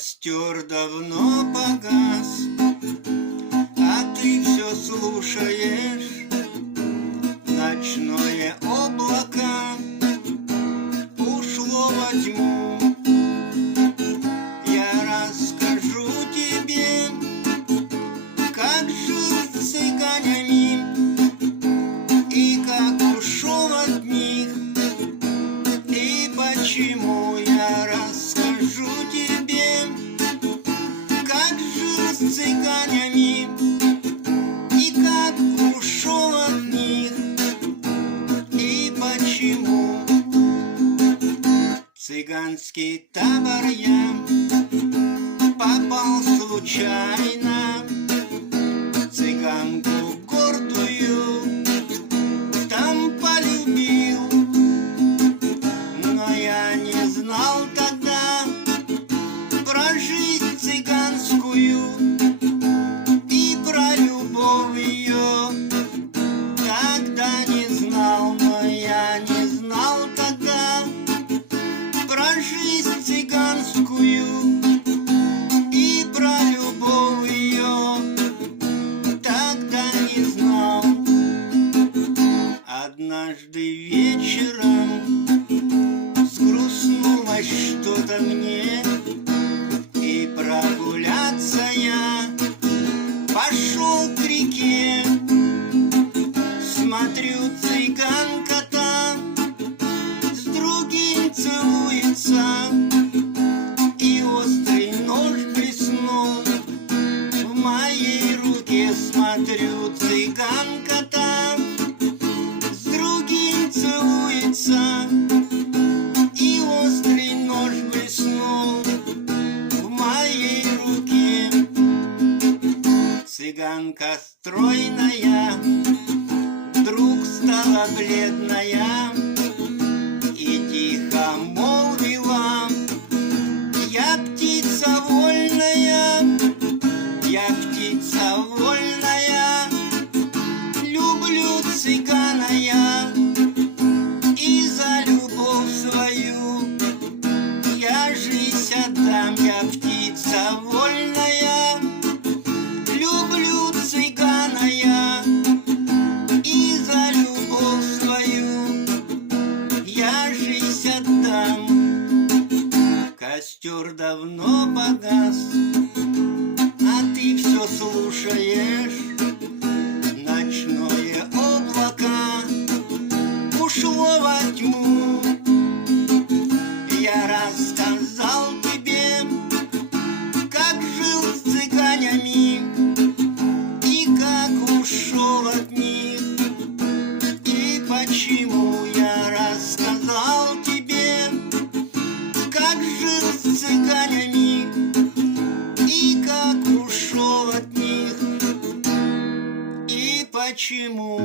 Костер давно погас, а ты все слушаешь ночное облако ушло во тьму. Я расскажу тебе, как жил с цыганами и как ушел от них, и почему. Я расскажу тебе, как жил с цыганами и как ушел от них, и почему. В цыганский табор я попал случайно, цыганку гордую там полюбил, но я не знал тогда про жизнь цыганскую и про любовь ее. Тогда не знал, но я не знал тогда про жизнь цыганскую и про любовь ее. Тогда не знал. Однажды вечером сгрустнулось что-то мне, и прогуляться я пошел к реке. Смотрю, цыганка там с другим целуется, и острый нож блеснул в моей руке. Смотрю, цыганка там с другим целуется, и острый нож блеснул в моей руке. Цыганка стройная вдруг стала бледная и тихо молвила: я птица вольная, я птица вольная, люблю цыгана я, и за любовь свою я жизнь отдам. Я птица вольная, люблю цыгана я, и за любовь свою я жизнь отдам. Костер давно погас, а ты все слушаешь. Ночное облако ушло во тьму. Я рассказал тебе, как жил с цыганями и как ушел от них, и почему. Я рассказал тебе, как жил с цыганями и как ушел от них, и почему.